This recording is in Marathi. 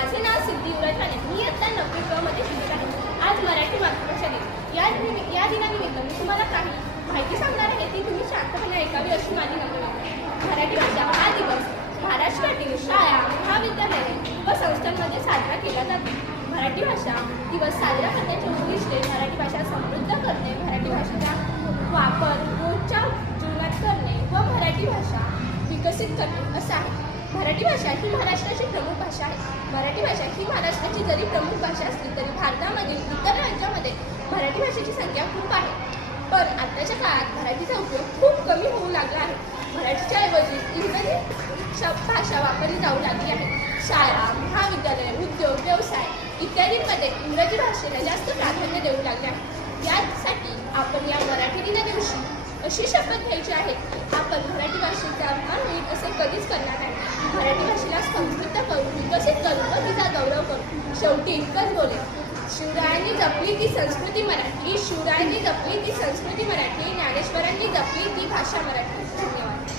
माझे नाव सिद्धी युवराज माने. मी इयत्ता 9वी क मध्ये शिकत आहे. आज मराठी मातृभाषा दिन. या दिनानिमित्त मी तुम्हाला काही माहिती सांगणार आहे ती तुम्ही शांतपणे ऐकावी अशी माझी विनंती. मराठी भाषा हा दिवस महाराष्ट्रातील शाळा, महाविद्यालये व संस्थांमध्ये साजरा केला जातो. मराठी भाषा दिवस साजरा करण्याचे उद्दिष्ट मराठी भाषा समृद्ध करणे, मराठी भाषेचा वापर रोजच्या जीवनात करणे व मराठी भाषा विकसित करणे असं आहे. मराठी भाषा ही महाराष्ट्राची प्रमुख भाषा आहे. मराठी भाषा ही महाराष्ट्राची जरी प्रमुख भाषा असली तरी भारतामधील इतर राज्यामध्ये मराठी भाषेची संख्या खूप आहे. पण आताच्या काळात मराठीचा उपयोग खूप कमी होऊ लागला आहे. मराठीच्या ऐवजी इंग्रजी भाषा वापरली जाऊ लागली आहे. शाळा, महाविद्यालय, उद्योग, व्यवसाय इत्यादींमध्ये इंग्रजी भाषेला जास्त प्राधान्य देऊ लागले आहे. यासाठी आपण या मराठी दिना दिवशी अशी शपथ घ्यायची आहे, आपण मराठी भाषेचा अपमान होईल असे कधीच करणार नाही. मराठी भाषेला समृद्ध करून, विकसित करून व तिचा गौरव करू. शेवटी इतकंच बोले, शिवरायांनी जपली ती संस्कृती मराठी, शिवरायांनी जपली ती संस्कृती मराठी, ज्ञानेश्वरांनी जपली ती भाषा मराठी. धन्यवाद.